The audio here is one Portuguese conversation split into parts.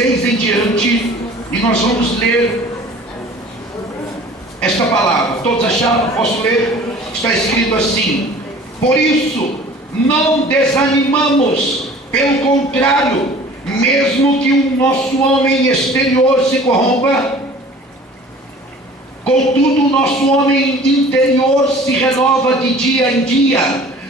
16 em diante, e nós vamos ler esta palavra. Todos acharam? Posso ler? Está escrito assim: por isso não desanimamos, pelo contrário, mesmo que o nosso homem exterior se corrompa, contudo o nosso homem interior se renova de dia em dia,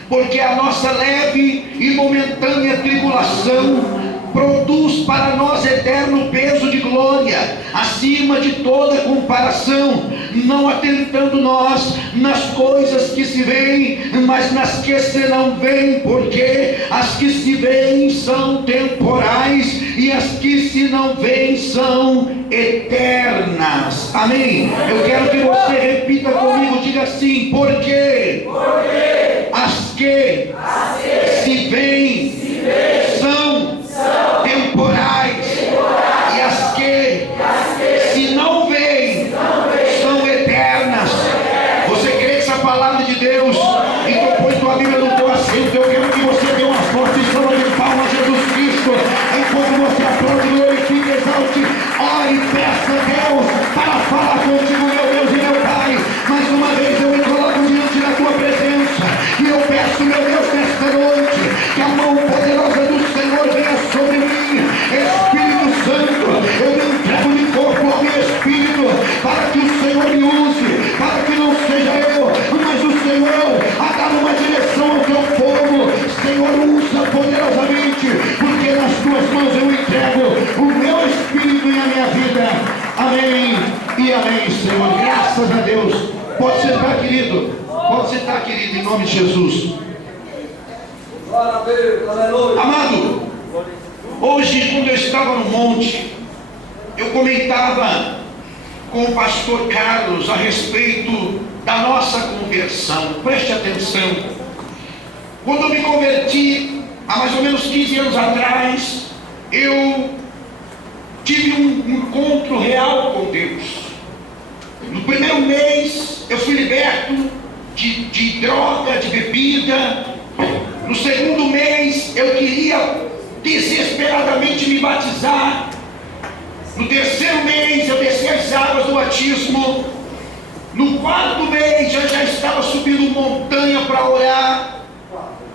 porque a nossa leve e momentânea tribulação produz para nós eterno peso de glória, acima de toda comparação, não atentando nós nas coisas que se veem, mas nas que se não veem, porque as que se veem são temporais, e as que se não veem são eternas. Amém? Eu quero que você repita comigo, diga assim: porque as que se veem são temporais, e as que se não veem são eternas. Você crê essa palavra de Deus? Então põe tua Bíblia no teu assento. Eu quero que você dê uma forte salva de palmas a Jesus Cristo, enquanto você aplaude, glorifica, exalte, ore e peça a Deus para falar contigo, meu Deus e meu Pai. Mais uma vez eu me coloco diante da tua presença, e eu peço, meu Deus, nesta noite, que a mão poderosa do Senhor venha sobre mim. Espírito Santo, eu me entrego de corpo ao meu espírito, para que o Senhor me use, para que não seja eu, mas o Senhor a dar uma direção ao teu povo. Senhor, usa poderosamente, porque nas tuas mãos eu entrego o meu espírito e a minha vida. Amém e amém, Senhor. Graças a Deus. Pode sentar, querido. Pode sentar, querido, em nome de Jesus. Amado, hoje, quando eu estava no monte, eu comentava com o pastor Carlos a respeito da nossa conversão. Preste atenção. Quando eu me converti, há mais ou menos 15 anos atrás, eu tive um encontro real com Deus. No primeiro mês, eu fui liberto de droga, de bebida. No segundo mês, eu queria desesperadamente me batizar. No terceiro mês, eu desci as águas do batismo. No quarto mês, eu já estava subindo montanha para orar.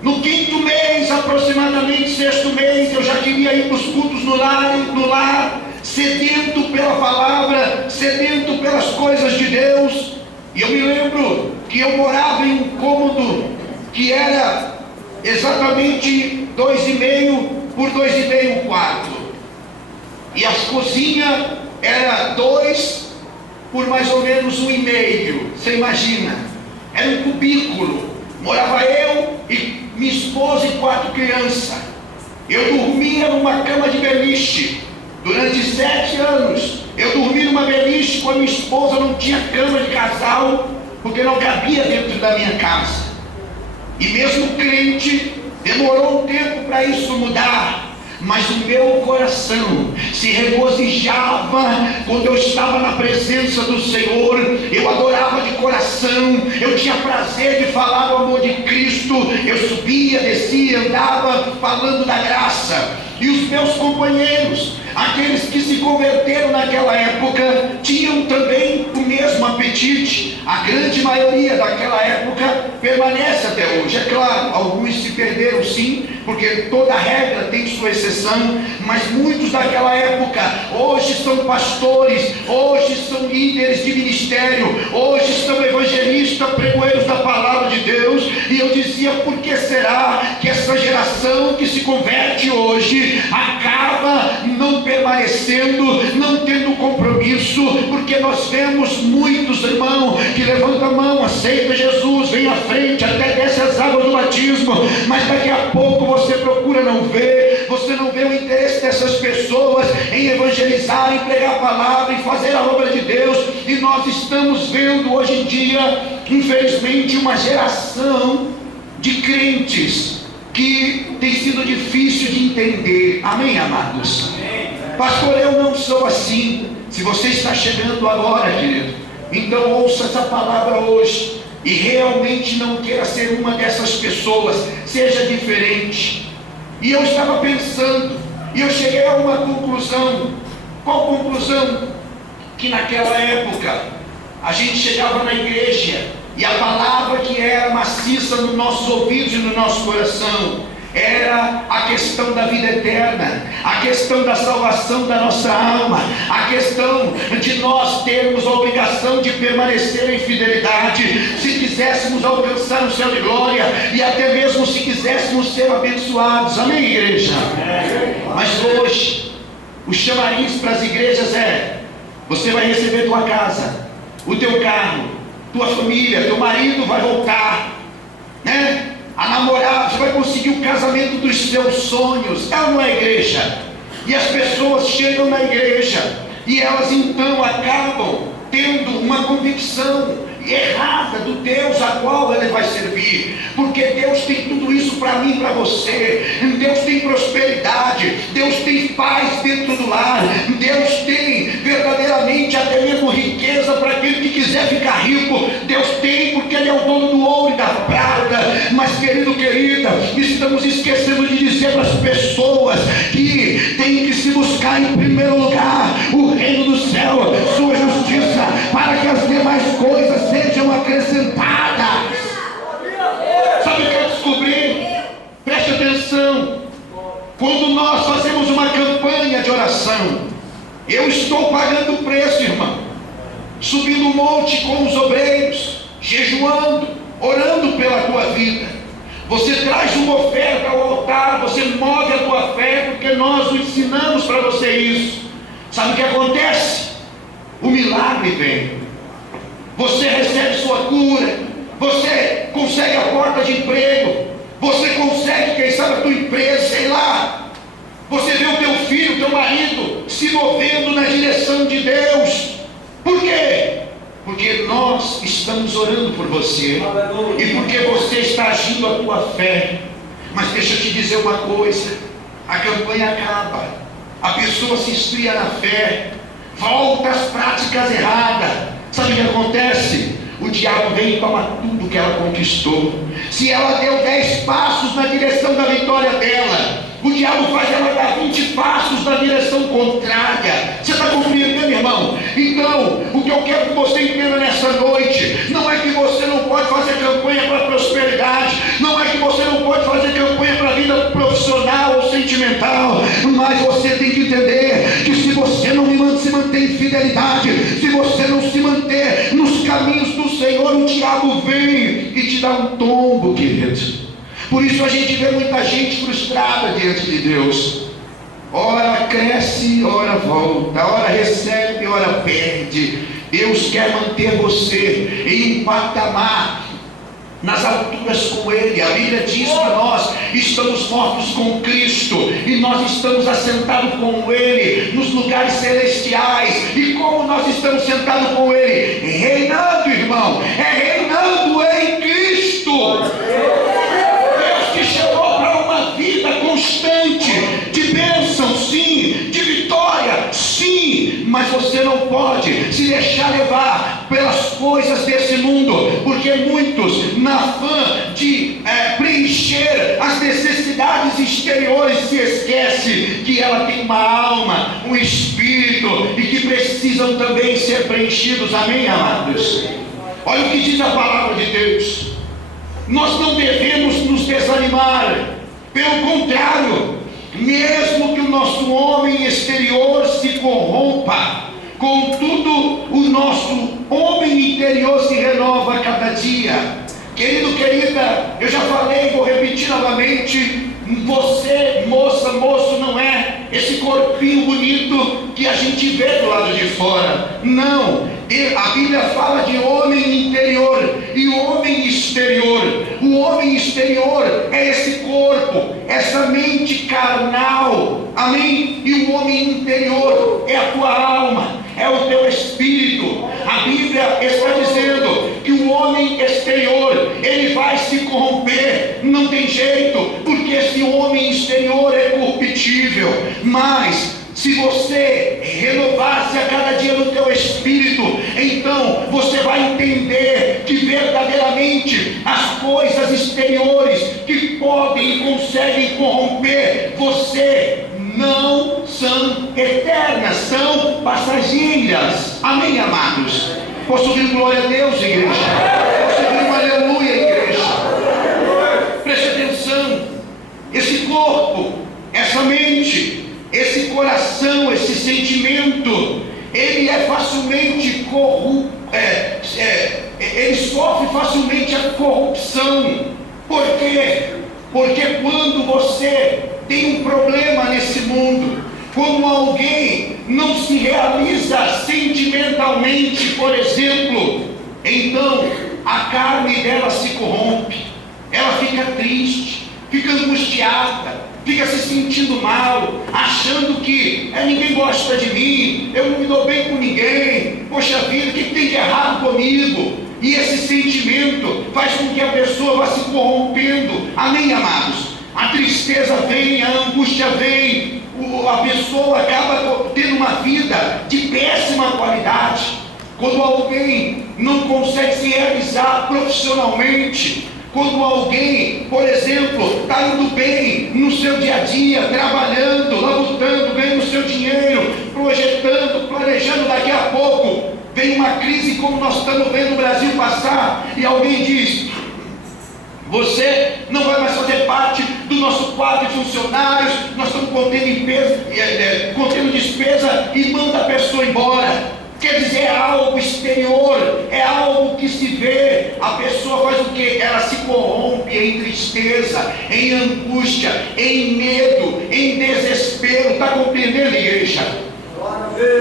No quinto mês, aproximadamente sexto mês, eu já queria ir para os cultos no lar, sedento pela palavra, sedento pelas coisas de Deus. E eu me lembro que eu morava em um cômodo que era exatamente 2,5 por 2,5 quarto, e a cozinha era 2 por mais ou menos 1,5. Você imagina, era um cubículo. Morava eu e minha esposa e 4 crianças. Eu dormia numa cama de beliche. Durante 7 anos eu dormi numa beliche com a minha esposa. Não tinha cama de casal, porque não cabia dentro da minha casa. E mesmo crente, demorou um tempo para isso mudar. Mas o meu coração se regozijava quando eu estava na presença do Senhor. Eu adorava de coração, eu tinha prazer de falar do amor de Cristo. Eu subia, descia, andava falando da graça. E os meus companheiros, aqueles que se converteram naquela época, tinham também o mesmo apetite. A grande maioria daquela época permanece até hoje. É claro, alguns se perderam sim, porque toda regra tem sua exceção, mas muitos daquela época hoje são pastores, hoje são líderes de ministério, hoje são evangelistas, pregoeiros da palavra de Deus. E eu dizia: por que será que essa geração que se converte hoje acaba não permanecendo, não tendo compromisso? Porque nós vemos muitos, irmãos, que levantam a mão, aceita Jesus, vem à frente, até desce as águas do batismo, mas daqui a pouco você procura não ver, você não vê o interesse dessas pessoas em evangelizar, em pregar a palavra, em fazer a obra de Deus. E nós estamos vendo hoje em dia, infelizmente, uma geração de crentes que tem sido difícil de entender. Amém, amados? Pastor, eu não sou assim. Se você está chegando agora, querido, então ouça essa palavra hoje e realmente não queira ser uma dessas pessoas. Seja diferente. E eu estava pensando, E eu cheguei a uma conclusão. Qual conclusão? Que naquela época a gente chegava na igreja e a palavra que era maciça nos nossos ouvidos e no nosso coração era a questão da vida eterna, a questão da salvação da nossa alma, a questão de nós termos a obrigação de permanecer em fidelidade, se quiséssemos alcançar o céu de glória, e até mesmo se quiséssemos ser abençoados. Amém, igreja? Mas hoje o chamariz para as igrejas é: você vai receber tua casa, o teu carro, tua família, teu marido vai voltar, né? A namorar, você vai conseguir o casamento dos seus sonhos. É ou não é, igreja? E as pessoas chegam na igreja e elas então acabam tendo uma convicção errada do Deus a qual ele vai servir, porque Deus tem tudo isso para mim e para você. Deus tem prosperidade, Deus tem paz dentro do lar, Deus tem verdadeiramente até mesmo riqueza para aquele que quiser ficar rico. Deus tem, porque ele é o dono do ouro e da prata. Mas querido, querida, estamos esquecendo de dizer para as pessoas que tem que se buscar em primeiro lugar o reino do céu, sua justiça, para que as demais coisas sejam acrescentadas. Sabe o que eu descobri? Preste atenção. Quando nós fazemos uma campanha de oração, eu estou pagando o preço, irmão, subindo um monte com os obreiros, jejuando, orando pela tua vida. Você traz uma oferta ao altar, você move a tua fé, porque nós o ensinamos para você isso. Sabe o que acontece? O milagre vem. Você recebe sua cura, você consegue a porta de emprego, você consegue, quem sabe, a tua empresa, sei lá. Você vê o teu filho, o teu marido se movendo na direção de Deus. Por quê? Porque nós estamos orando por você, e porque você está agindo a tua fé. Mas deixa eu te dizer uma coisa: a campanha acaba, a pessoa se esfria na fé, volta às práticas erradas. Sabe o que acontece? O diabo vem e toma tudo que ela conquistou. Se ela deu 10 passos na direção da vitória dela, o diabo faz ela dar 20 passos na direção contrária. Você está compreendendo, irmão? Então, o que eu quero que você entenda nessa noite, não é que você não pode fazer campanha para prosperidade, não é que você não pode fazer campanha para a vida profissional ou sentimental, mas você tem que entender que se você não se manter em fidelidade, se você não se manter nos caminhos do Senhor, o diabo vem e te dá um tombo, querido. Por isso a gente vê muita gente frustrada diante de Deus. Ora cresce, ora volta, ora recebe, ora perde. Deus quer manter você em um patamar, nas alturas com Ele. A Bíblia diz que nós estamos mortos com Cristo e nós estamos assentados com Ele nos lugares celestiais. E como nós estamos sentados com Ele? Reinando, irmão, é reinando em Cristo. Deus te chamou para uma vida constante de bênção, sim, de vitória, sim, mas você não pode se deixar levar pelas coisas desse mundo, porque muitos, na fã de preencher as necessidades exteriores, se esquece que ela tem uma alma, um espírito, e que precisam também ser preenchidos. Amém, amados? Olha o que diz a palavra de Deus. Nós não devemos nos desanimar, pelo contrário, mesmo que o nosso homem exterior se corrompa, contudo o nosso homem interior se renova a cada dia. Querido, querida, eu já falei, vou repetir novamente: você, moça, moço, não é esse corpinho bonito que a gente vê do lado de fora. Não, a Bíblia fala de homem interior e homem exterior. O homem exterior é esse corpo, essa mente carnal, amém? E o homem interior é a tua alma, é o teu espírito. A Bíblia está dizendo que o homem exterior, ele vai se corromper, não tem jeito, porque esse homem exterior é corruptível. Mas se você renovar-se a cada dia no teu espírito, então você vai entender que verdadeiramente as coisas exteriores que podem e conseguem corromper, você não são eternas, são passageiras. Amém, amados? Posso ouvir glória a Deus, igreja? Posso ouvir um aleluia, igreja? Preste atenção. Esse corpo, essa mente, esse coração, esse sentimento, ele é facilmente ele sofre facilmente a corrupção. Por quê? Porque quando você tem um problema nesse mundo, quando alguém não se realiza sentimentalmente, por exemplo, então a carne dela se corrompe, ela fica triste, fica angustiada, fica se sentindo mal, achando que ninguém gosta de mim, eu não me dou bem com ninguém, poxa vida, o que tem de errado comigo? E esse sentimento faz com que a pessoa vá se corrompendo. Amém, amados? A tristeza vem, a angústia vem, a pessoa acaba tendo uma vida de péssima qualidade. Quando alguém não consegue se realizar profissionalmente, quando alguém, por exemplo, está indo bem no seu dia a dia, trabalhando, labutando, ganhando o seu dinheiro, projetando, planejando, daqui a pouco vem uma crise como nós estamos vendo o Brasil passar, e alguém diz: você não vai mais fazer parte do nosso quadro de funcionários, nós estamos contendo despesa, e manda a pessoa embora. Quer dizer, é algo exterior, é algo que se vê. A pessoa faz o quê? Ela se corrompe em tristeza, em angústia, em medo, em desespero. Está compreendendo, igreja?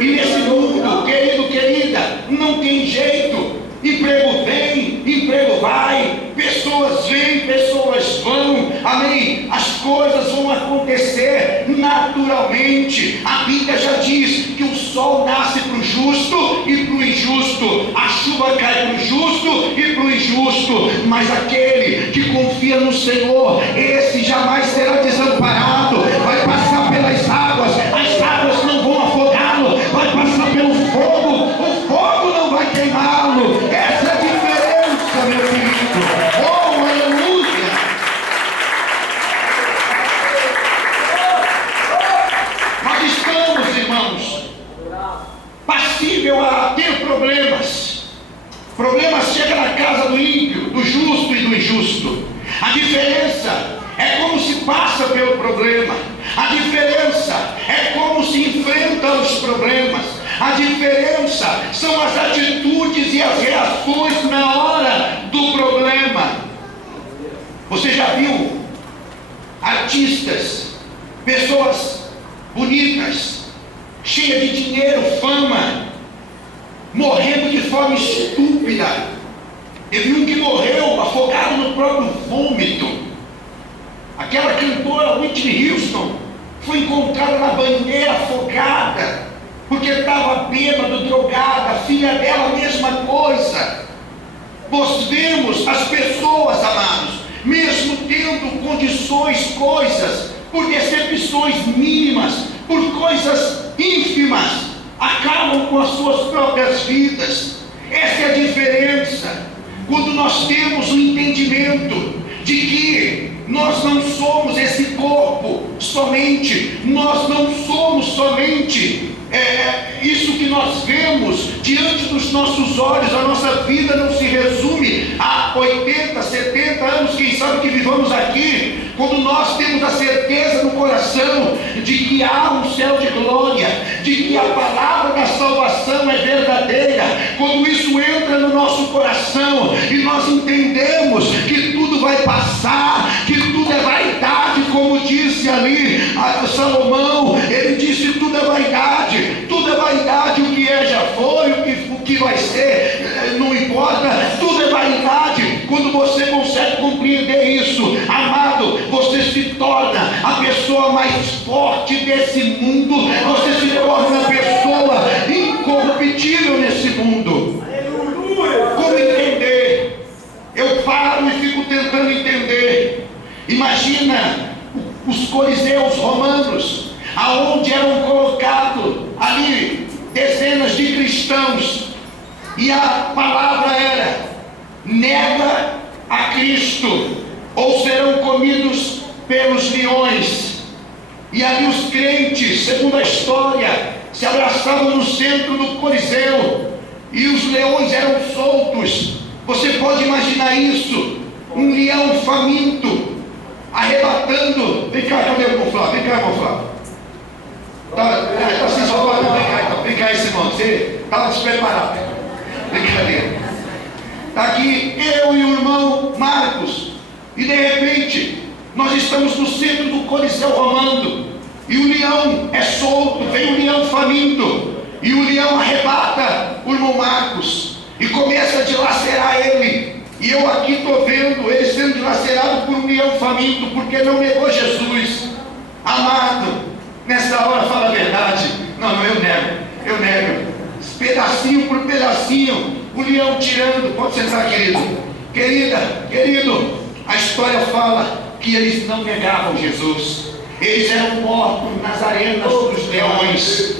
E nesse mundo, querido, querida, não tem jeito. Emprego vem, emprego vai, pessoas vêm, pessoas vão, amém? As coisas vão acontecer naturalmente. A Bíblia já diz que o sol nasce para o justo e para o injusto, a chuva cai para o justo e para o injusto, mas aquele que confia no Senhor, esse jamais será desamparado. Vai passar pelas águas, as águas não vão afogá-lo, vai passar pelo fogo, o fogo não vai queimá-lo. Essa é a diferença, meu querido. Oh, aleluia! Nós estamos, irmãos, passível a ter problemas. Problemas chegam na casa do ímpio, do justo e do injusto. A diferença é como se passa pelo problema. A diferença é como se enfrenta os problemas. A diferença são as atitudes e as reações na hora do problema. Você já viu artistas, pessoas bonitas, cheias de dinheiro, fama, morrendo de forma estúpida? Eu vi um que morreu afogado no próprio vômito. Aquela cantora Whitney Houston foi encontrada na banheira afogada, porque estava bêbada, drogada. A filha dela, a mesma coisa. Nós vemos as pessoas, amados, mesmo tendo condições, coisas, por decepções mínimas, por coisas ínfimas, acabam com as suas próprias vidas. Essa é a diferença. Quando nós temos o entendimento de que nós não somos esse corpo somente, nós não somos somente isso que nós vemos diante dos nossos olhos. A nossa vida não se resume a 80, 70 anos, quem sabe que vivamos aqui. Quando nós temos a certeza no coração de que há um céu de glória, de que a palavra da salvação é verdadeira, quando isso entra no nosso coração e nós entendemos que tudo vai passar, que tudo é vaidade, como disse ali Salomão, ele disse: tudo é vaidade, o que é já foi, o que vai ser não importa, tudo é vaidade. Quando você consegue compreender isso, amado, você se torna a pessoa mais forte desse mundo, você se torna a pessoa incorruptível nesse mundo. Como entender? Eu paro e fico tentando entender. Imagina os coliseus romanos, aonde eram colocados ali dezenas de cristãos, e a palavra era: nega a Cristo ou serão comidos pelos leões. E ali os crentes, segundo a história, se abraçavam no centro do Coliseu, e os leões eram soltos. Você pode imaginar isso? Um leão faminto, arrebatando. Vem cá, cadê o irmão Flávio? Vem cá, irmão Flávio. Está sem salvar, não? Vem cá, então. Vem cá, esse irmão. Você estava despreparado. Brincadeira. Está aqui eu e o irmão Marcos, e de repente nós estamos no centro do Coliseu Romano, e o leão é solto, vem o leão faminto, e o leão arrebata o irmão Marcos e começa a dilacerar ele. E eu aqui estou vendo ele sendo dilacerado por um leão faminto, porque não negou Jesus. Amado, nessa hora fala a verdade. Não, eu nego. Pedacinho por pedacinho, o leão tirando. Pode sentar, querido. Querido, a história fala que eles não negavam Jesus. Eles eram mortos nas arenas dos leões.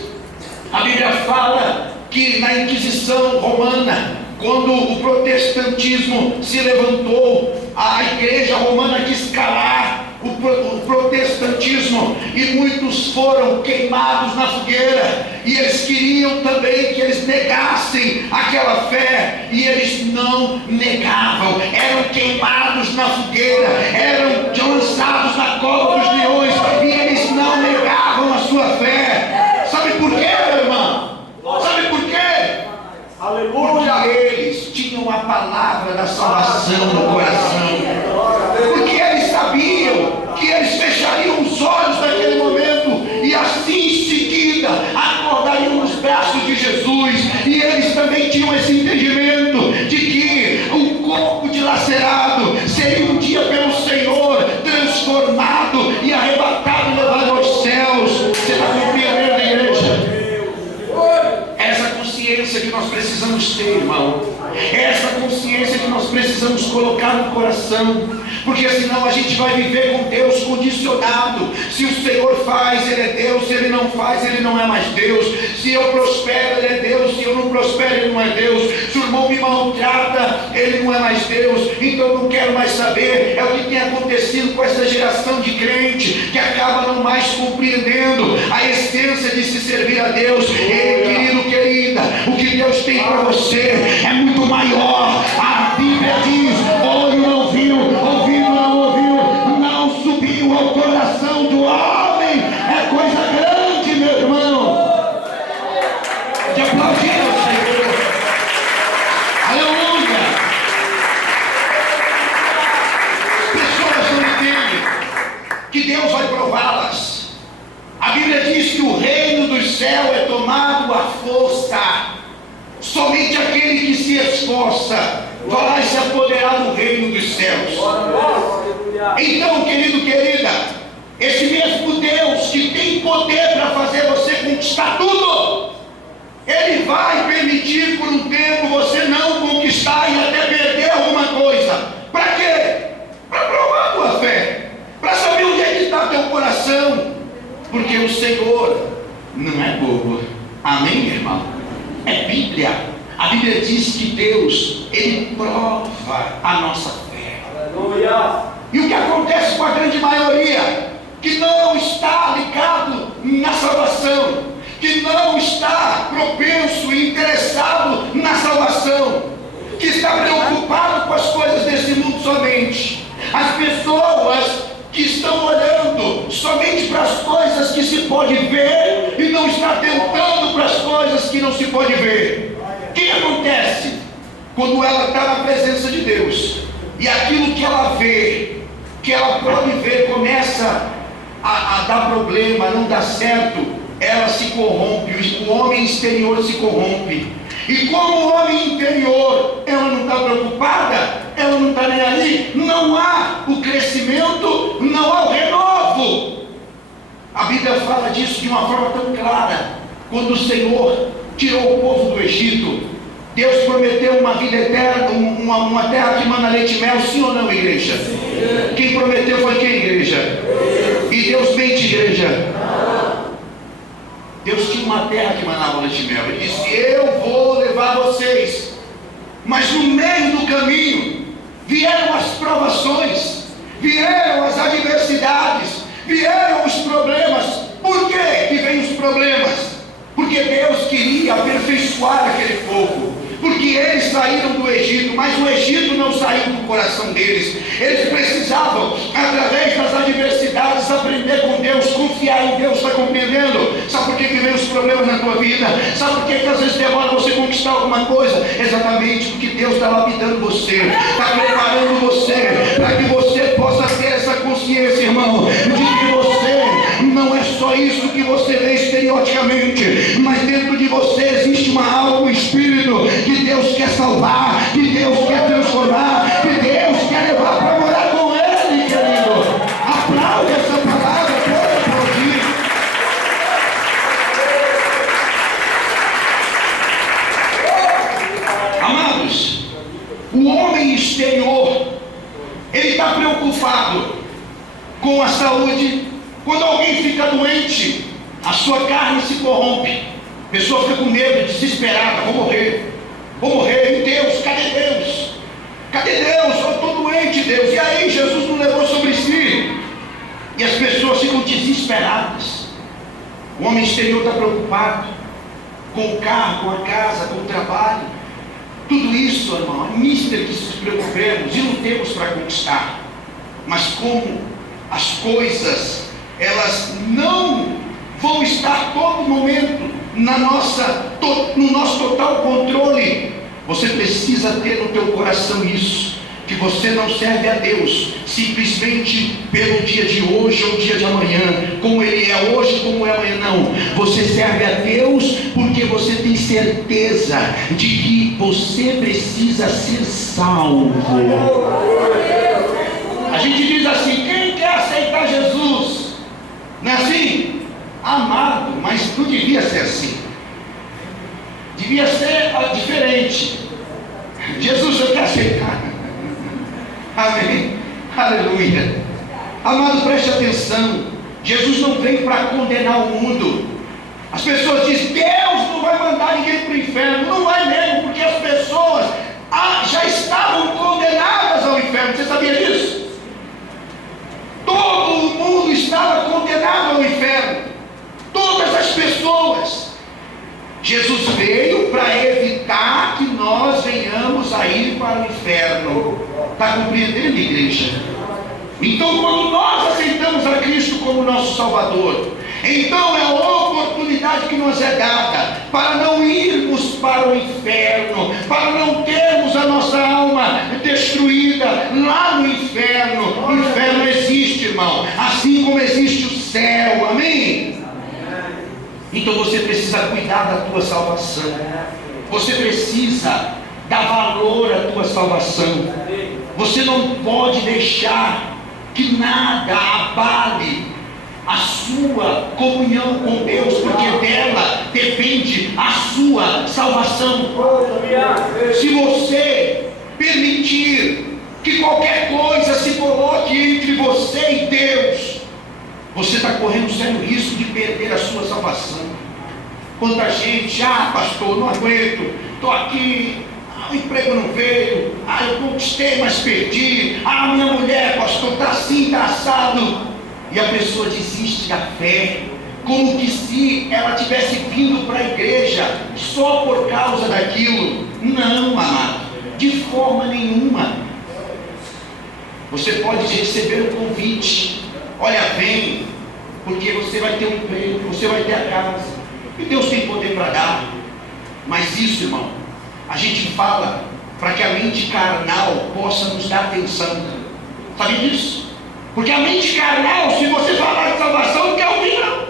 A Bíblia fala que na Inquisição Romana, quando o protestantismo se levantou, a igreja romana quis calar o protestantismo, e muitos foram queimados na fogueira, e eles queriam também que eles negassem aquela fé, e eles não negavam, eram queimados na fogueira, eram lançados na cova dos leões, e eles não negavam a sua fé. Sabe por quê, meu irmão? Sabe por quê? Aleluia! Porque eles tinham a palavra da salvação no coração, porque eles sabiam que eles fechariam os olhos naquele momento, e assim em seguida acordariam nos braços de Jesus. E eles também tinham esse entendimento de que o corpo dilacerado seria um dia pelo Senhor transformado e arrebatado e levado aos céus. Você está compreendendo, igreja? Essa consciência que nós precisamos ter, irmão. Essa consciência que nós precisamos colocar no coração, porque senão a gente vai viver com Deus condicionado. Se o Senhor faz, Ele é Deus. Se Ele não faz, Ele não é mais Deus. Se eu prospero, Ele é Deus. Se eu não prospero, Ele não é Deus. Se o irmão me maltrata, Ele não é mais Deus. Então eu não quero mais saber. É o que tem acontecido com essa geração de crente, que acaba não mais compreendendo a essência de se servir a Deus. Querido, querida, o que Deus tem para você é muito maior. A Bíblia diz: olho não viu, ouvido não ouviu, não subiu ao coração do homem. É coisa grande, meu irmão, de aplaudir ao Senhor. Aleluia! Pessoas não entendem que Deus vai prová-las. A Bíblia diz que o reino dos céus é tomado à força. Somente aquele que se esforça vai se apoderar do reino dos céus. Então, querido, querida, esse mesmo Deus que tem poder para fazer você conquistar tudo, Ele vai permitir por um tempo você não conquistar e até perder alguma coisa. Para quê? Para provar a tua fé, para saber onde é que está teu coração, porque o Senhor não é bobo. Amém, irmão? É Bíblia. A Bíblia diz que Deus, Ele prova a nossa fé. Aleluia. E o que acontece com a grande maioria que não está ligado na salvação, que não está propenso e interessado na salvação, que está preocupado com as coisas desse mundo somente. As pessoas que estão olhando somente para as coisas que se pode ver e não está tentando para as coisas que não se pode ver. O que acontece quando ela está na presença de Deus e aquilo que ela vê, que ela pode ver, começa a dar problema, não dá certo, ela se corrompe, o homem exterior se corrompe. E como o homem interior, ela não está preocupada, ela não está nem ali, não há o crescimento, não há o renovo. A Bíblia fala disso de uma forma tão clara. Quando o Senhor tirou o povo do Egito, Deus prometeu uma vida eterna, uma terra que mana leite e mel, sim ou não, igreja? Sim. Quem prometeu foi quem, igreja? Sim. E Deus mente, igreja? Não. Deus tinha uma terra que manava leite e mel. Ele disse: eu vou levar vocês. Mas no meio do caminho vieram as provações, vieram as adversidades, Vieram os problemas. Por que vêm os problemas? Porque Deus queria aperfeiçoar aquele povo. Porque eles saíram do Egito, mas o Egito não saiu do coração deles. Eles precisavam, através das adversidades, aprender com Deus, confiar em Deus. Está compreendendo? Sabe por que vem os problemas na tua vida? Sabe por que às vezes demora você conquistar alguma coisa? Exatamente porque Deus está lapidando você, está preparando você, para que você possa ter essa consciência, irmão, de que você não é só isso que você vê estereoticamente, mas dentro de você existe uma alma, um espírito que Deus quer salvar, que Deus quer transformar, que Deus quer levar para morar com Ele, querido. Aplaude essa palavra, pode aplaudir. Amados, o homem exterior, ele está preocupado com a saúde. Quando alguém fica doente, a sua carne se corrompe, a pessoa fica com medo, desesperada, vou morrer, e Deus, cadê Deus? Cadê Deus? Eu estou doente, Deus. E aí Jesus não levou sobre si, e as pessoas ficam desesperadas. O homem exterior está preocupado com o carro, com a casa, com o trabalho. Tudo isso, irmão, é mister que nos preocupemos e lutemos para conquistar. Mas como as coisas, elas não vão estar todo momento no nosso total controle, você precisa ter no teu coração isso, que você não serve a Deus simplesmente pelo dia de hoje ou dia de amanhã, como Ele é hoje, como é amanhã. Não, você serve a Deus porque você tem certeza de que você precisa ser salvo. A gente diz assim: quem quer aceitar Jesus? Não é assim? Amado, mas não devia ser assim. Devia ser diferente. Jesus, eu quero aceitar. Amém? Aleluia. Amado, preste atenção. Jesus não veio para condenar o mundo. As pessoas dizem: Deus não vai mandar ninguém para o inferno. Não vai mesmo, porque as pessoas já estavam condenadas ao inferno. Você sabia disso? Todo o mundo estava condenado ao inferno. Todas as pessoas. Jesus veio para evitar que nós venhamos a ir para o inferno. Está compreendendo, igreja? Então, quando nós aceitamos a Cristo como nosso Salvador, então é a oportunidade que nos é dada para não irmos para o inferno, para não termos a nossa alma destruída lá no inferno. O inferno existe, irmão, assim como existe o céu. Amém? Então você precisa cuidar da tua salvação. Você precisa dar valor à tua salvação. Você não pode deixar que nada abale a sua comunhão com Deus, porque dela depende a sua salvação. Se você permitir que qualquer coisa se coloque entre você e Deus, você está correndo sério risco de perder a sua salvação. Quanta gente: pastor, não aguento, estou aqui, o emprego não veio, eu conquistei, mas perdi, minha mulher, pastor, está assim, está assado. E a pessoa desiste da fé, como que se ela tivesse vindo para a igreja só por causa daquilo. Não, amado, de forma nenhuma. Você pode receber um convite: olha, vem, porque você vai ter um emprego, você vai ter a casa, e Deus tem poder para dar. Mas isso, irmão, a gente fala para que a mente carnal possa nos dar atenção. Sabe disso? Porque a mente carnal, se você falar de salvação, não quer ouvir, não.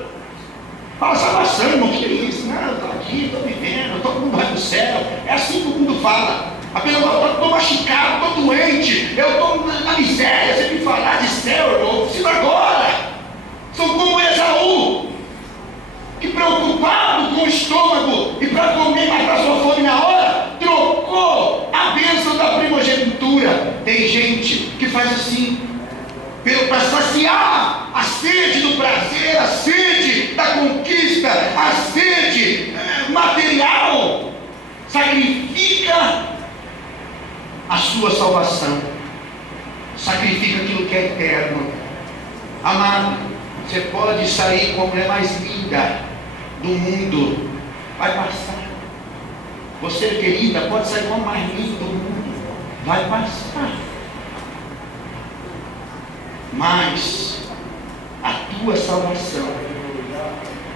Fala: salvação, irmão, que é isso? Não, eu estou aqui, estou vivendo, todo mundo vai para o céu. É assim que o mundo fala. Apenas eu estou machucado, estou doente, eu estou na miséria. Você me falar de céu, irmão, eu preciso agora. São como Esaú, que preocupado com o estômago e para comer, matar sua fome na hora, trocou a bênção da primogenitura. Tem gente que faz assim, para saciar a sede do prazer, a sede da conquista, a sede material, sacrifica a sua salvação, sacrifica aquilo que é eterno. Amado, Você pode sair com a mulher mais linda do mundo, vai passar. Você, querida, pode sair com a mais linda do mundo, vai passar. Mas a tua salvação,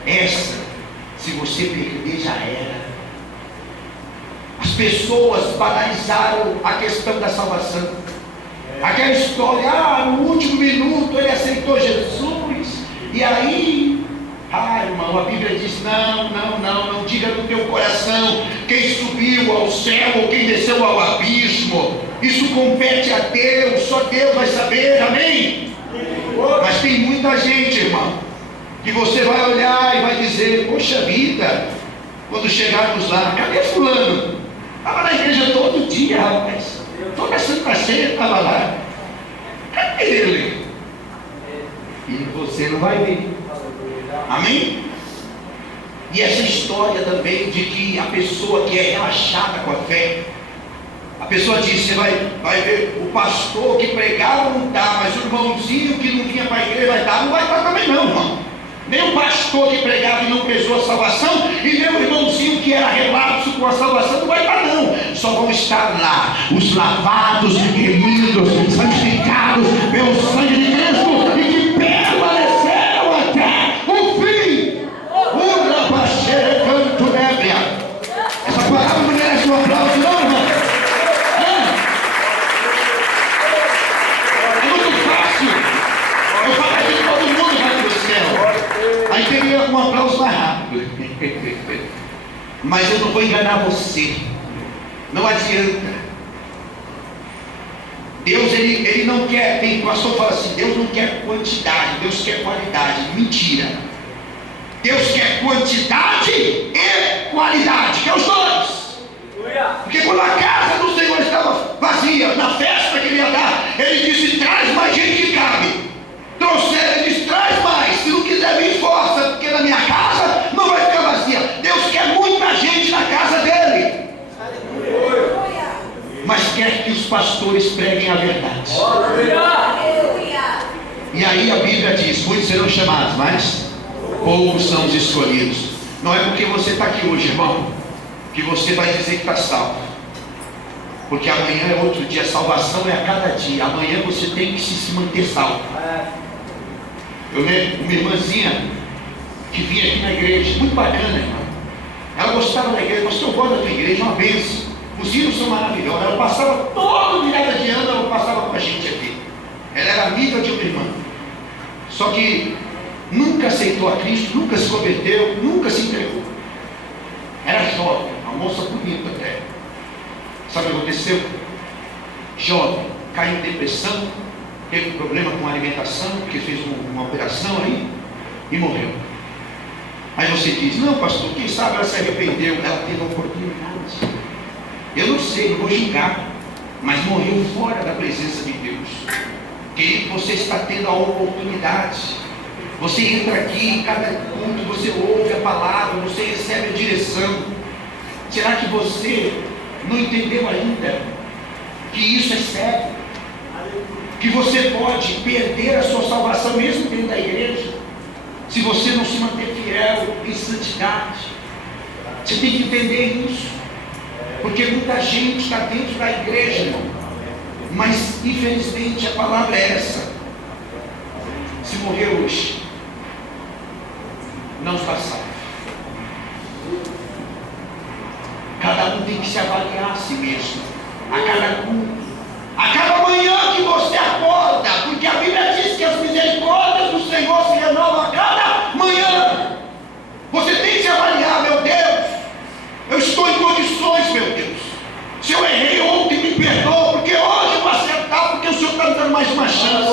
essa, se você perder, já era. As pessoas banalizaram a questão da salvação. Aquela história, no último minuto ele aceitou Jesus, e aí, irmão, a Bíblia diz: não diga no teu coração quem subiu ao céu ou quem desceu ao abismo. Isso compete a Deus, só Deus vai saber, amém? Mas tem muita gente, irmão, que você vai olhar e vai dizer: poxa vida, quando chegarmos lá, cadê fulano? Estava na igreja todo dia, rapaz, toda Santa Ceia estava lá, cadê ele? E você não vai ver, amém? E essa história também de que a pessoa que é relaxada com a fé, a pessoa diz: você vai ver o pastor que pregava não está, mas o irmãozinho que não vinha para a igreja vai estar, não vai estar também não, irmão. Nem o pastor que pregava e não prezou a salvação, e nem o irmãozinho que era relapso com a salvação, não vai estar não. Só vão estar lá os lavados, remidos, santificados pelo sangue de Cristo, e que permaneceram até o fim. Essa palavra não merece um aplauso não, irmão. É muito fácil eu falar que todo mundo vai para o céu, aí teria um aplauso mais rápido. Mas eu não vou enganar você, não adianta. Deus, ele não quer, tem pastor que fala assim: Deus não quer quantidade, Deus quer qualidade. Mentira. Deus quer quantidade e qualidade, que é os dois. Porque quando a casa do Senhor estava vazia, na festa que ele ia dar, ele disse: traz mais gente que cabe. Trouxeram, ele disse: traz mais, se não quiser vir, força, porque na minha casa não vai ficar vazia. Deus quer muita gente na casa dele, mas quer que os pastores preguem a verdade. E aí a Bíblia diz: muitos serão chamados, mas poucos são os escolhidos. Não é porque você está aqui hoje, irmão, que você vai dizer que está salvo, porque amanhã é outro dia. Salvação é a cada dia. Amanhã você tem que se manter salvo. Eu lembro uma irmãzinha que vinha aqui na igreja, muito bacana, irmão. Ela gostava da igreja, pastor, eu gosto da tua igreja, uma bênção. Os hinos são maravilhosos. Ela passava todo virada de ano, ela passava com a gente aqui. Ela era amiga de uma irmã, só que nunca aceitou a Cristo, nunca se converteu, nunca se entregou. Era jovem, uma moça bonita até. Sabe o que aconteceu? Jovem, caiu em depressão, teve problema com a alimentação, porque fez uma operação aí e morreu. Aí você diz: não, pastor, quem sabe ela se arrependeu, ela teve a oportunidade. Eu não sei, não vou julgar, mas morreu fora da presença de Deus. Querido, você está tendo a oportunidade. Você entra aqui, em cada culto você ouve a palavra, você recebe a direção. Será que você não entendeu ainda que isso é sério? Que você pode perder a sua salvação mesmo dentro da igreja, se você não se manter fiel em santidade. Você tem que entender isso, porque muita gente está dentro da igreja, irmão, mas infelizmente a palavra é essa: se morrer hoje, não está salvo. Cada um tem que se avaliar a si mesmo, a cada culto, a cada manhã que você acorda, porque a Bíblia diz que as misericórdias do Senhor se renovam a cada manhã. Você tem que se avaliar: meu Deus, eu estou em condições, meu Deus. Se eu errei ontem, me perdoa, porque hoje eu vou acertar, porque o Senhor está me dando mais uma chance.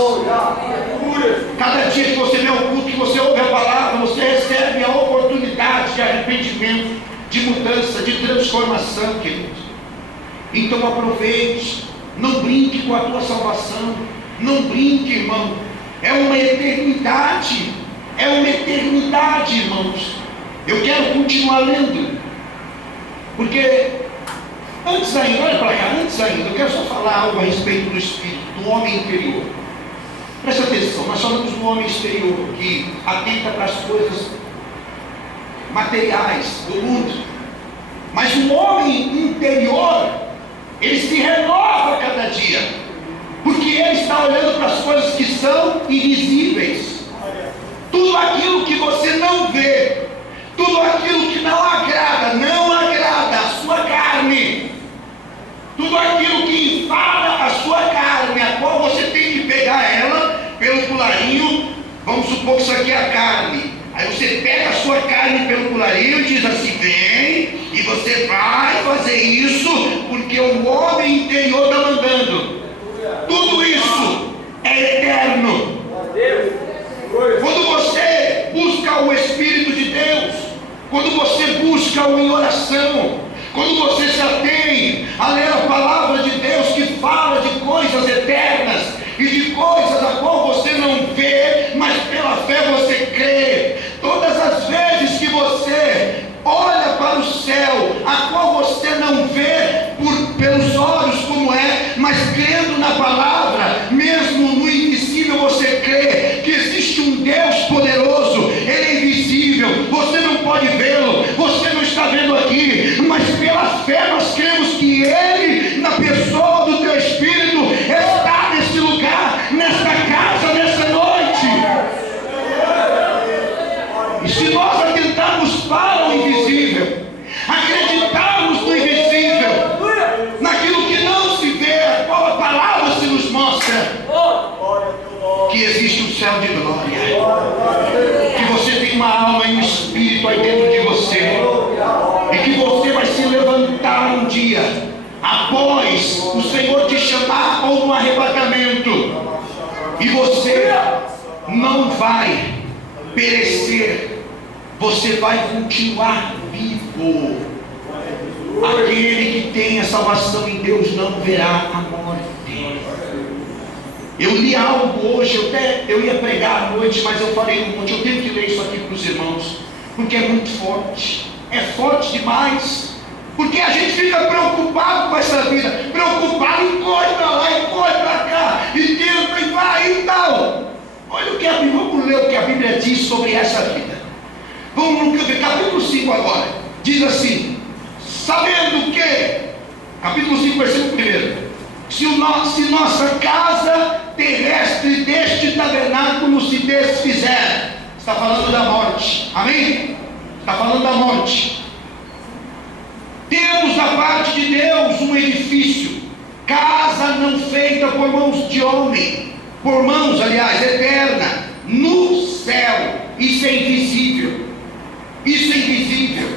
Cada dia que você vê o culto, que você ouve a palavra, você recebe a oportunidade de arrependimento, de mudança, de transformação, queridos. Então aproveite, não brinque com a tua salvação, não brinque, irmão. É uma eternidade, irmãos. Eu quero continuar lendo, porque antes ainda, olha para cá, eu quero só falar algo a respeito do espírito, do homem interior. Presta atenção, nós falamos do homem exterior, que atenta para as coisas materiais do mundo. Mas o homem interior, ele se renova a cada dia, porque ele está olhando para as coisas que são invisíveis. Tudo aquilo que você não vê, tudo aquilo que não agrada a sua carne, tudo aquilo que enfada a sua carne, a qual você tem que pegar ela pelo colarinho. Vamos supor que isso aqui é a carne. Aí você pega a sua carne pelo colarinho e diz assim: vem, e você vai fazer isso, porque o homem interior está mandando. Tudo isso é eterno. Quando você busca o Espírito de Deus, quando você busca-o em oração, quando você se atém a ler a palavra de Deus, que fala de coisas eternas e de coisas a qual você não vê, mas pela fé você crê. Todas as vezes que você olha para o céu, a qual você não vê pelos olhos como é, mas crendo na palavra, mesmo no invisível você crê que existe um Deus poderoso. Ele é invisível, você não pode vê-lo, você não está vendo aqui, mas pela fé nós cremos que Ele, na pessoa do teu Espírito, está nesse lugar, nesta casa, nessa noite. E se nós atentarmos para o invisível, acreditarmos no invisível, naquilo que não se vê, a qual a palavra se nos mostra, que existe um céu de glória, que você tem uma alma e um espírito aí dentro de você, e que você vai se levantar um dia, após o Senhor te chamar ou no arrebatamento, e você não vai perecer, você vai continuar vivo. Aquele que tem a salvação em Deus não verá a morte. Eu li algo hoje, eu ia pregar à noite, mas eu falei no monte, eu tenho que ler isso aqui para os irmãos, porque é muito forte, é forte demais, porque a gente fica preocupado com essa vida, preocupado e corre para lá e corre para cá, e tenta e vai e tal. Olha o que vamos ler o que a Bíblia diz sobre essa vida. Vamos no capítulo 5 agora, diz assim: sabendo que, capítulo 5, versículo 1, se nossa casa terrestre deste tabernáculo se desfizer, está falando da morte, amém? Está falando da morte. Temos da parte de Deus um edifício, casa não feita por mãos de homem, por mãos, aliás, eterna, no céu. Isso é invisível. Isso é invisível.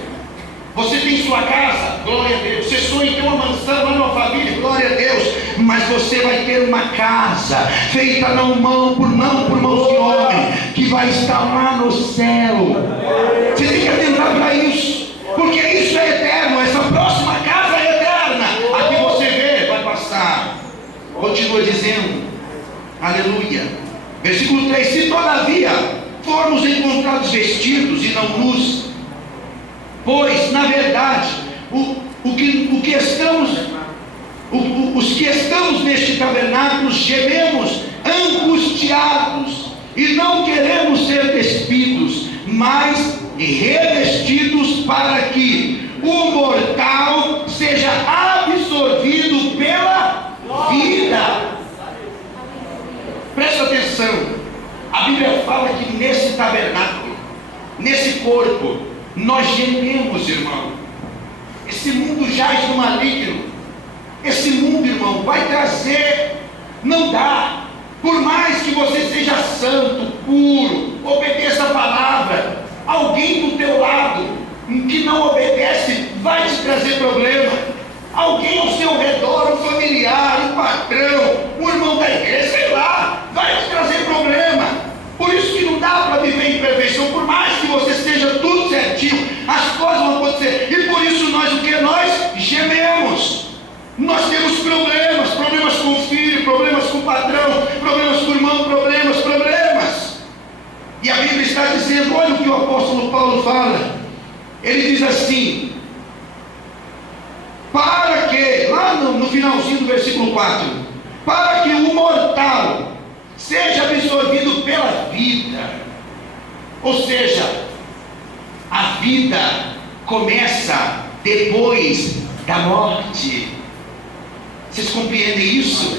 Você tem sua casa, glória a Deus. Você sonha em ter uma mansão, uma família, glória a Deus. Mas você vai ter uma casa feita não por mãos de homem, que vai estar lá no céu. Você tem que atentar para isso, porque isso é eterno. Essa próxima casa é eterna. A que você vê vai passar. Continua dizendo, aleluia. Versículo 3: se todavia formos encontrados vestidos e não nus, pois na verdade os que estamos neste tabernáculo gememos angustiados, e não queremos ser despidos, mas revestidos, para que o mortal seja absorvido pela vida. Presta atenção, a Bíblia fala que nesse tabernáculo, nesse corpo, nós gememos, irmão. Esse mundo jaz no maligno. Esse mundo, irmão, vai trazer, não dá. Por mais que você seja santo, puro, obedeça a palavra, alguém do teu lado que não obedece vai te trazer problema. Alguém ao seu redor, um familiar, um patrão, um irmão da igreja, sei lá, vai te trazer problema. Por isso que não dá para viver em perfeição. Por mais que você esteja tudo certinho, as coisas vão acontecer. E por isso nós gememos. Nós temos problemas com o filho, problemas com o patrão, problemas com o irmão, problemas. E a Bíblia está dizendo, olha o que o apóstolo Paulo fala. Ele diz assim, para que, lá no finalzinho do versículo 4, para que o mortal seja absorvido pela vida. Ou seja, a vida começa depois da morte. Vocês compreendem isso?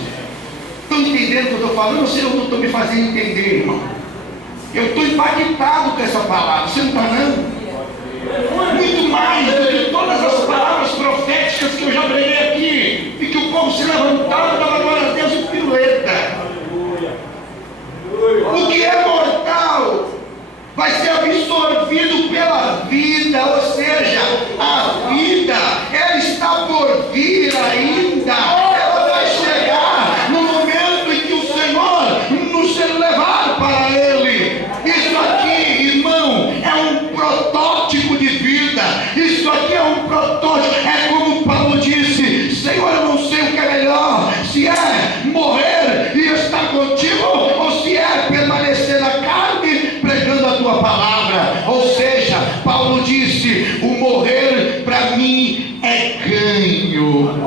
Estão entendendo o que eu estou falando? Ou se eu não estou me fazendo entender, irmão? Eu estou impactado com essa palavra. Você não está, não? Muito mais do que todas as palavras proféticas que eu já preguei aqui, e que o povo se levantava, dava glória a Deus e piruleta. O que é mortal vai ser absorvido pela vida, ou seja, a vida, ela está por vir ainda, ela vai chegar no momento em que o Senhor nos levar para Ele. Isso aqui, irmão, é um protótipo de vida. Isso aqui é um protótipo. É como Paulo disse: Senhor, eu não sei o que é melhor, se é morrer e estar contigo, ou se é permanecer na carne pregando a tua palavra. Ou seja, Paulo disse: o morrer para mim é ganho.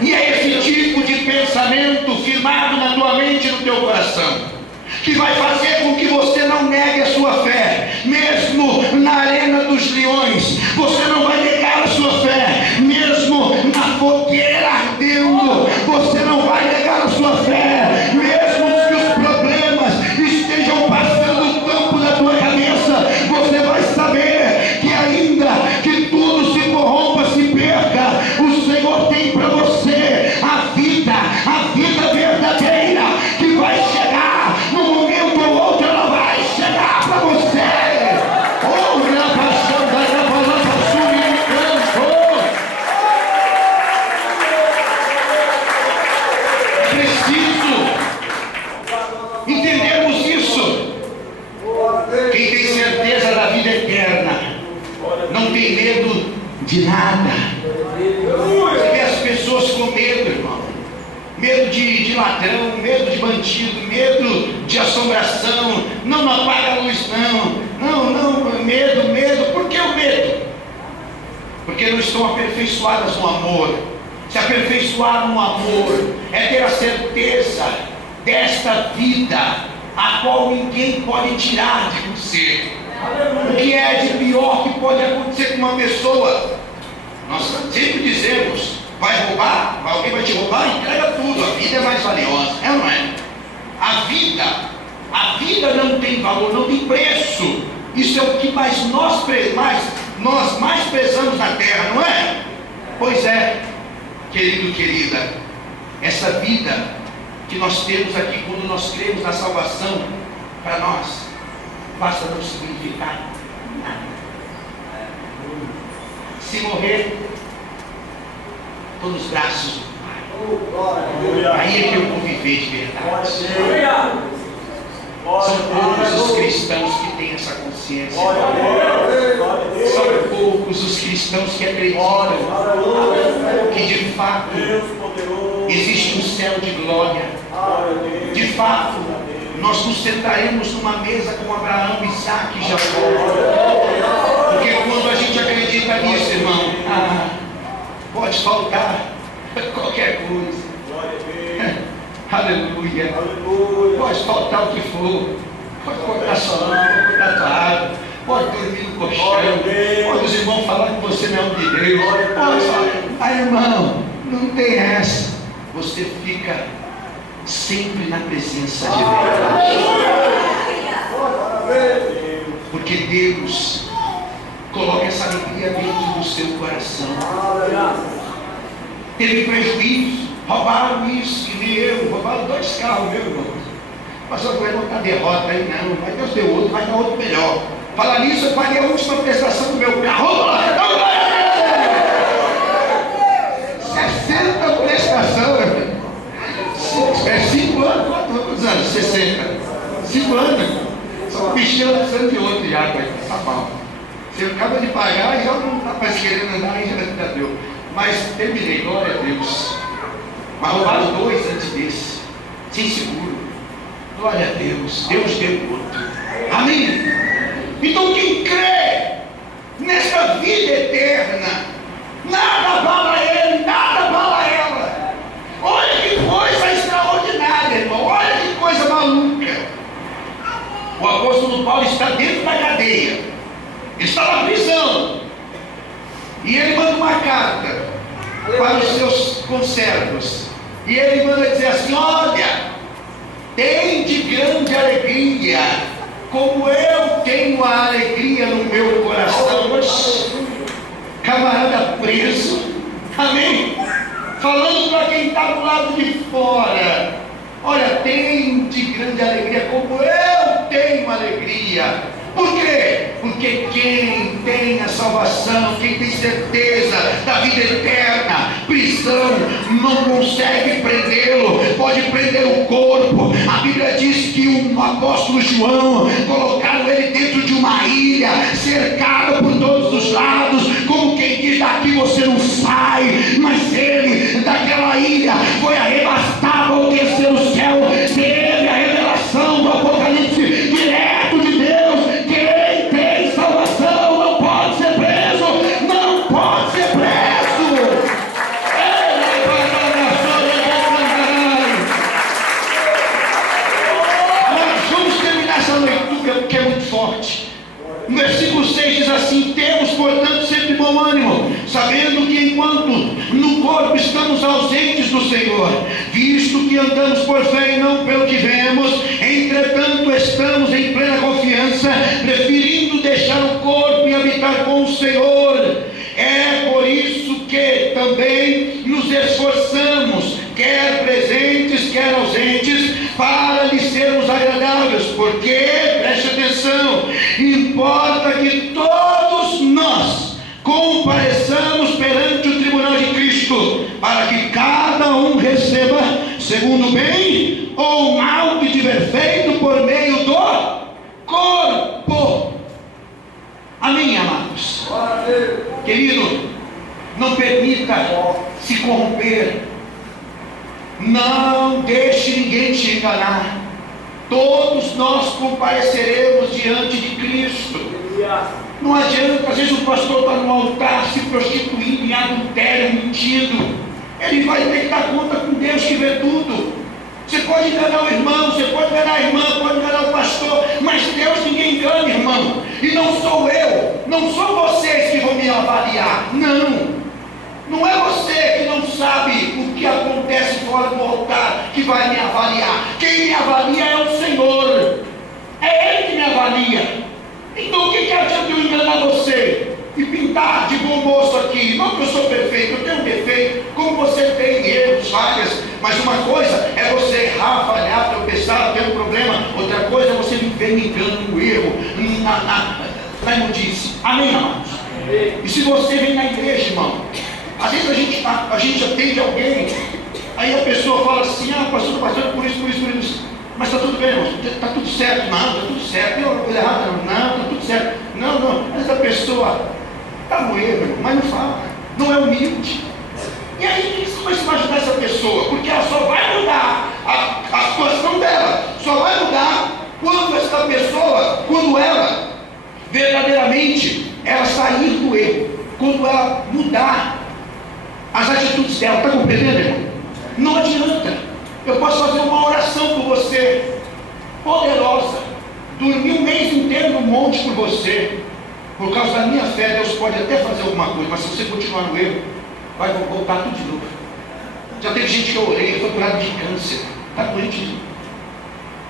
E é esse tipo de pensamento firmado na tua mente e no teu coração que vai fazer com que você não negue a sua fé. Mesmo na arena dos leões, você não vai negar a sua fé. Mesmo na fogueira ardendo, você não vai negar a sua fé. Mesmo que os problemas estejam passando o campo da tua cabeça, você vai saber que ainda que tudo se corrompa, se perca, o Senhor tem para você a vida verdadeira, que vai chegar no momento ou outro, ela vai chegar para você. Oh, preciso entendermos isso. Quem tem certeza da vida eterna não tem medo de nada. Você vê as pessoas com medo, irmão. Medo de ladrão, medo de bandido, medo de assombração. Não apaga a luz, não, medo. Por que o medo? Porque não estão aperfeiçoadas no amor. Se aperfeiçoar no amor é ter a certeza desta vida, a qual ninguém pode tirar de você. O que é de pior que pode acontecer com uma pessoa? Nós sempre dizemos: vai roubar? Alguém vai te roubar? Entrega tudo. A vida é mais valiosa, é ou não é? A vida não tem valor, não tem preço. Isso é o que nós mais prezamos na terra, não é? Pois é, querido, querida, essa vida que nós temos aqui, quando nós cremos na salvação, para nós basta não significar nada. Se morrer, estou nos braços do Pai. Aí é que eu vou viver de verdade. São poucos os cristãos que têm essa consciência. São poucos os cristãos que acreditam que de fato existe um céu de glória. De fato, nós nos sentaremos numa mesa com Abraão, Isaac e Jacó. Porque quando a gente acredita nisso, irmão, pode faltar qualquer coisa. Aleluia. Pode faltar o que for. Pode cortar sua mão, pode cortar tua água, pode dormir no colchão, pode os irmãos falar que você não é um de Deus. Pode falar, irmão, não tem essa. Você fica sempre na presença de Deus. Porque Deus coloca essa alegria dentro do seu coração. Teve prejuízo, roubaram isso, e nem eu, roubaram 2 carros, meu irmão. Pastor, vai botar derrota aí, não, mas Deus deu outro, vai dar outro melhor. Falar nisso, eu paguei a última prestação do meu carro. 60 prestação, meu filho. 5 anos, quantos anos? 60. 5 anos. Só o bichinho precisando de outro já, tá bom. Você acaba de pagar e já não está mais querendo andar, aí já deu. Mas terminei, glória a Deus. Mas roubaram 2 antes desse, sem seguro. Glória a Deus, Deus deu outro. Amém? Então quem crê nessa vida eterna, nada abala ele, nada abala ela. Olha que coisa extraordinária. está na prisão. E ele manda uma carta para os seus conservos. E ele manda dizer assim: olha, tem de grande alegria, como eu tenho a alegria no meu coração. Camarada preso, amém? Falando para quem está do lado de fora: olha, tem de grande alegria, como eu tenho alegria. Por quê? Porque quem tem a salvação, quem tem certeza da vida eterna, prisão não consegue prendê-lo, pode prender o corpo. A Bíblia diz que o apóstolo João colocaram ele dentro de uma ilha, cercado por todos os lados, como quem diz: daqui você não sai. Mas ele, daquela ilha, foi arrebatado ao terceiro céu, teve a revelação do Apocalipse direto de Deus. No versículo 6 diz assim: temos, portanto, sempre bom ânimo, sabendo que enquanto no corpo estamos ausentes do Senhor, visto que andamos por fé e não pelo que vemos, entretanto estamos em plena confiança, preferindo deixar o corpo e habitar com o Senhor. É por isso que também nos esforçamos, quer presentes, quer ausentes, para lhe sermos agradáveis, porque, preste atenção, importa que todos nós compareçamos perante o tribunal de Cristo, para que cada um receba segundo o bem ou mal que tiver feito por meio do corpo. Amém, amados? Querido, não permita se corromper. Não deixe ninguém te enganar. Todos nós compareceremos diante de Cristo. Não adianta, às vezes o pastor está no altar se prostituindo, em adultério, mentindo. Ele vai ter que dar conta com Deus que vê tudo. Você pode enganar o irmão, você pode enganar a irmã, pode enganar o pastor, mas Deus ninguém engana, irmão. E não sou eu, não são vocês que vão me avaliar. Não é você que não sabe o que acontece fora do altar que vai me avaliar. Quem me avalia é o Senhor. É Ele que me avalia. Então o que adianta eu enganar você e pintar de bom moço aqui? Não que eu sou perfeito, eu tenho um defeito, como você tem erros, falhas. Mas uma coisa é você errar, falhar, tropeçar, ter um problema. Outra coisa é você viver no engano, no erro, na imundice. Amém, amados? E se você vem na igreja, irmão, às vezes a gente atende alguém, aí a pessoa fala assim: ah, pastor, estou passando por isso. Mas está tudo bem, irmão, está tudo certo. Não, está tudo certo. Tem alguma coisa errada? Não, está tudo certo. Não. Mas a pessoa está no erro, irmão, mas não fala, não é humilde. E aí, como é que você vai ajudar essa pessoa? Porque ela só vai mudar a situação dela, só vai mudar quando essa pessoa, quando ela verdadeiramente ela sair do erro, quando ela mudar as atitudes dela. Está compreendendo, irmão? Não adianta. Eu posso fazer uma oração por você, poderosa, dormir um mês inteiro no monte por você. Por causa da minha fé, Deus pode até fazer alguma coisa, mas se você continuar no erro, vai voltar tudo de novo. Já teve gente que eu orei, foi curado de câncer, está doente.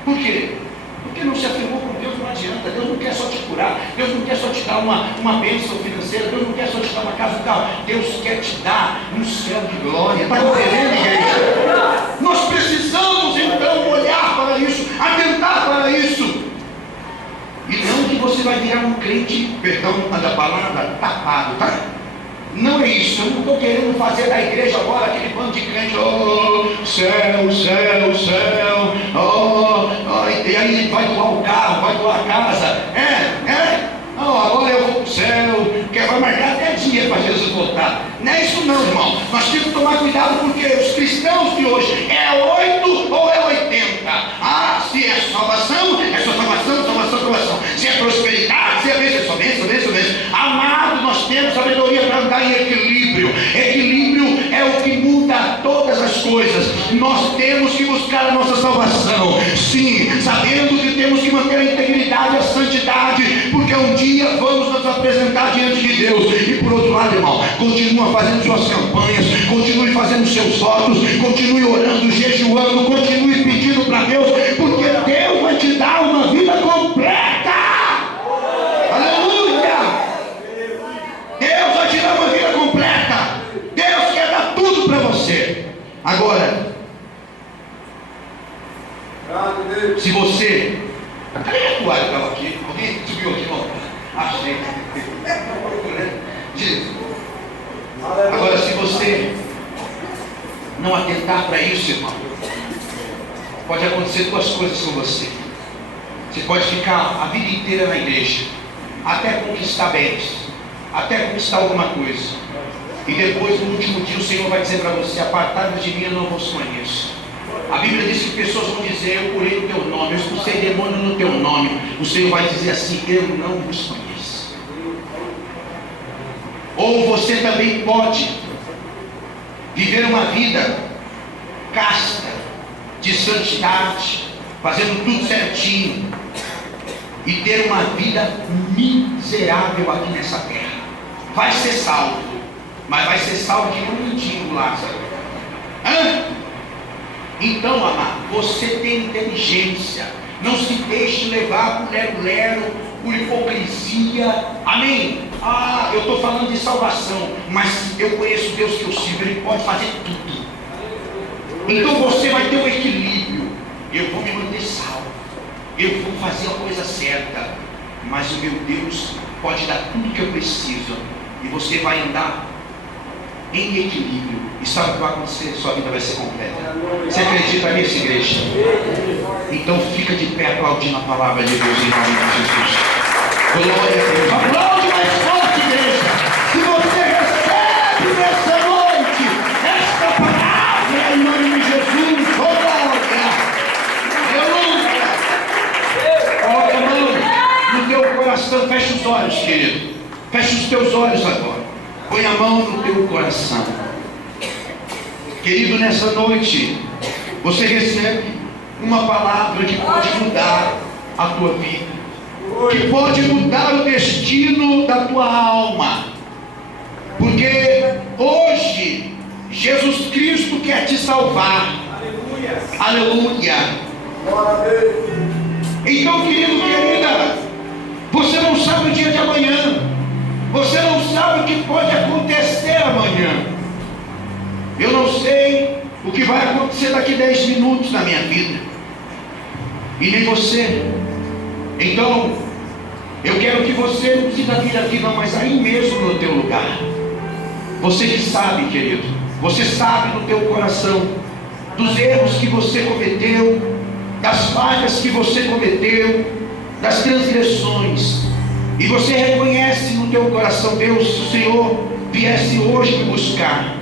Por quê? Porque não se afirmou com Deus. Não adianta. Deus não quer só te curar, Deus não quer só te dar uma bênção financeira, Deus não quer só te dar uma casa de carro, Deus quer te dar um céu de glória. Está entendendo, igreja? Nós precisamos então olhar para isso, atentar para isso, e não que você vai virar um crente, perdão da palavra, tapado, tá? Não é isso. Eu não estou querendo fazer da igreja agora aquele bando de crente: oh, céu, e aí vai doar o carro, vai doar a casa, não, agora eu vou para o céu, que vai marcar até dia para Jesus voltar. Não é isso não, irmão. Nós temos que tomar cuidado, porque os cristãos de hoje é 8 ou é 80. Ah, se é salvação, é só salvação. Se é prosperidade, se é bênção, amado, nós temos sabedoria para andar em equilíbrio. Equilíbrio é o que muda todas as coisas. Nós temos que buscar a nossa salvação, sim, sabendo que temos que manter a integridade e a santidade, porque um dia vamos nos apresentar diante de Deus. E por outro lado, irmão, continua fazendo suas campanhas, continue fazendo seus votos, continue orando, jejuando, continue pedindo para Deus, porque Deus vai te dar uma vida completa. Aleluia! Deus vai te dar uma vida completa. Deus quer dar tudo para você. Agora, se você... Cadê a toalha que estava aqui? Alguém subiu aqui, não? Achei. Agora, se você não atentar para isso, irmão, pode acontecer duas coisas com você. Você pode ficar a vida inteira na igreja, até conquistar bens, até conquistar alguma coisa, e depois no último dia o Senhor vai dizer para você: apartai-vos de mim, eu não vos conheço. A Bíblia diz que pessoas vão dizer: eu curei no teu nome, eu expulsei demônio no teu nome. O Senhor vai dizer assim: eu não vos conheço. Ou você também pode viver uma vida casta, de santidade, fazendo tudo certinho, e ter uma vida miserável aqui nessa terra. Vai ser salvo, mas vai ser salvo que não mendigo, Lázaro. Então, amado, você tem inteligência. Não se deixe levar por lero-lero, por hipocrisia. Amém? Eu estou falando de salvação, mas eu conheço o Deus que eu sirvo, Ele pode fazer tudo. Então você vai ter um equilíbrio. Eu vou me manter salvo, eu vou fazer a coisa certa, mas o meu Deus pode dar tudo que eu preciso, e você vai andar em equilíbrio. E sabe o que vai acontecer? Sua vida vai ser completa. Você acredita nisso, igreja? Então fica de pé aplaudindo a palavra de Deus em nome de Jesus. Glória a Deus. Aplaude mais forte, igreja. Se você recebe nessa noite esta palavra em nome de Jesus, glória. Coloca a mão no teu coração. Fecha os olhos, querido. Fecha os teus olhos agora. Põe a mão no teu coração. Querido, nessa noite você recebe uma palavra que pode mudar a tua vida, que pode mudar o destino da tua alma, porque hoje Jesus Cristo quer te salvar. Aleluia. Então, querido, querida, você não sabe o dia de amanhã, você não sabe o que pode acontecer amanhã. Eu não sei o que vai acontecer daqui 10 minutos na minha vida, e nem você. Então eu quero que você não precisa vir aqui não, mas aí mesmo no teu lugar, você que sabe, querido, você sabe no teu coração dos erros que você cometeu, das falhas que você cometeu, das transgressões, e você reconhece no teu coração: Deus, se o Senhor viesse hoje me buscar,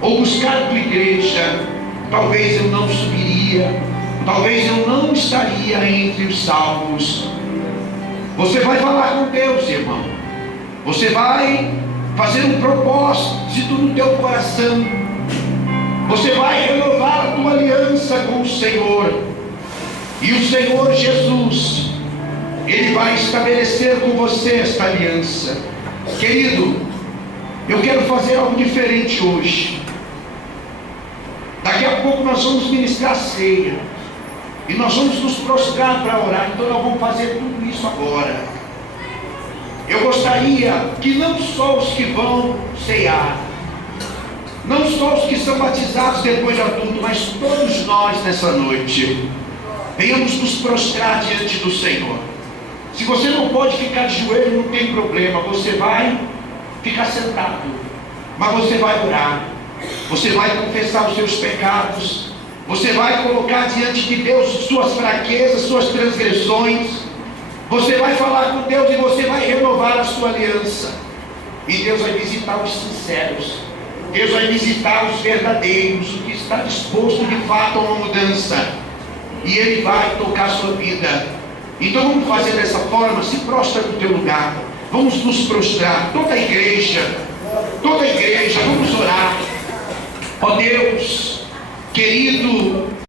ou buscar a tua igreja, talvez eu não subiria, talvez eu não estaria entre os salvos. Você vai falar com Deus, irmão. Você vai fazer um propósito no teu coração. Você vai renovar a tua aliança com o Senhor. E o Senhor Jesus, Ele vai estabelecer com você esta aliança. Querido, eu quero fazer algo diferente hoje. Daqui a pouco nós vamos ministrar a ceia, e nós vamos nos prostrar para orar. Então nós vamos fazer tudo isso agora. Eu gostaria que não só os que vão ceiar, não só os que são batizados depois de adulto, mas todos nós nessa noite venhamos nos prostrar diante do Senhor. Se você não pode ficar de joelho, não tem problema, você vai ficar sentado, mas você vai orar, você vai confessar os seus pecados, você vai colocar diante de Deus suas fraquezas, suas transgressões, você vai falar com Deus e você vai renovar a sua aliança. E Deus vai visitar os sinceros, Deus vai visitar os verdadeiros, o que está disposto de fato a uma mudança, e Ele vai tocar a sua vida. Então vamos fazer dessa forma. Se prostra no teu lugar, vamos nos prostrar, toda a igreja, vamos orar. Ó Deus, querido